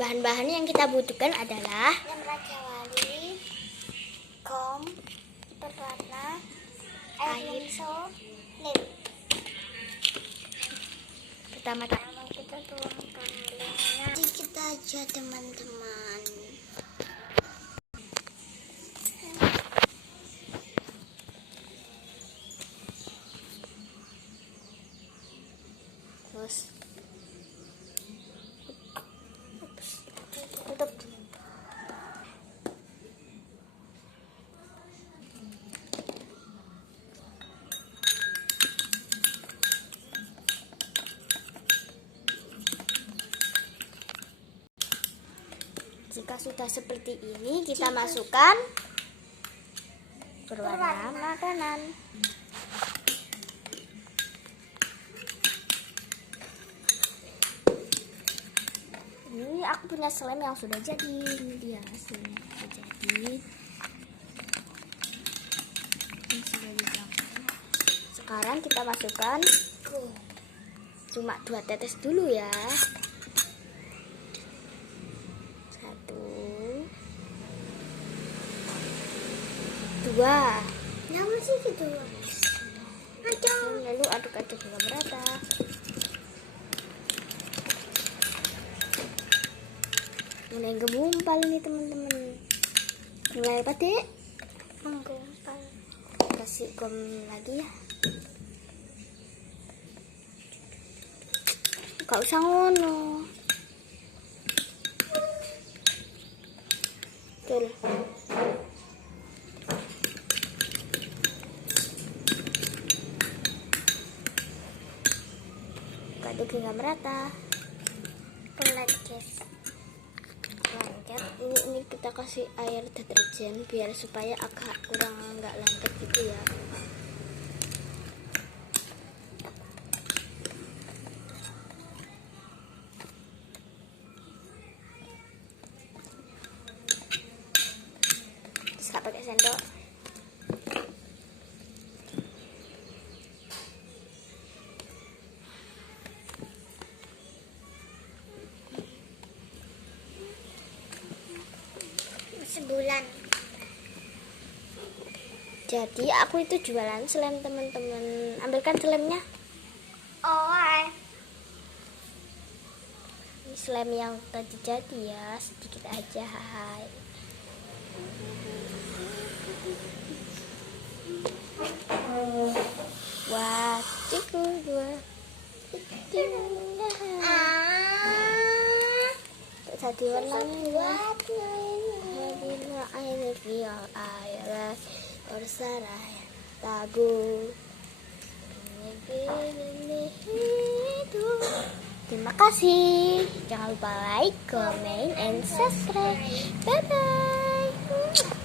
Bahan-bahan yang kita butuhkan adalah lem Raja Wali, gom berwarna, air limso, lem. pertama-tama Kita tuangkan lemnya sedikit aja teman-teman. terus tutup. Jika sudah seperti ini, kita masukkan berwarna makanan. Ini aku punya slime yang sudah jadi. Ini dia hasilnya sudah jadi. Ini sudah dicampur. Sekarang kita masukkan cuma 2 tetes dulu ya. 1, 2. Ya masih gitu. Lalu aduk-aduk hingga merata. Mulai gemumpal ini teman-teman. Mulai apa dek? Menggumpal. Kasih gom lagi ya. Gak usah ngono. Betul. Aduk hingga merata. Lengket. Lengket. Ini kita kasih air deterjen biar supaya agak kurang nggak lengket gitu ya. Terus nggak pakai sendok. Sebulan. Jadi aku itu jualan slime teman-teman. Ambilkan slemnya. Oh, Ini slime yang tadi jadi ya, sedikit aja. Hai. Wah, tiku dua. Jadi warnanya air real air bersarah tagu. Terima kasih. Jangan lupa like, comment, and subscribe. Bye bye.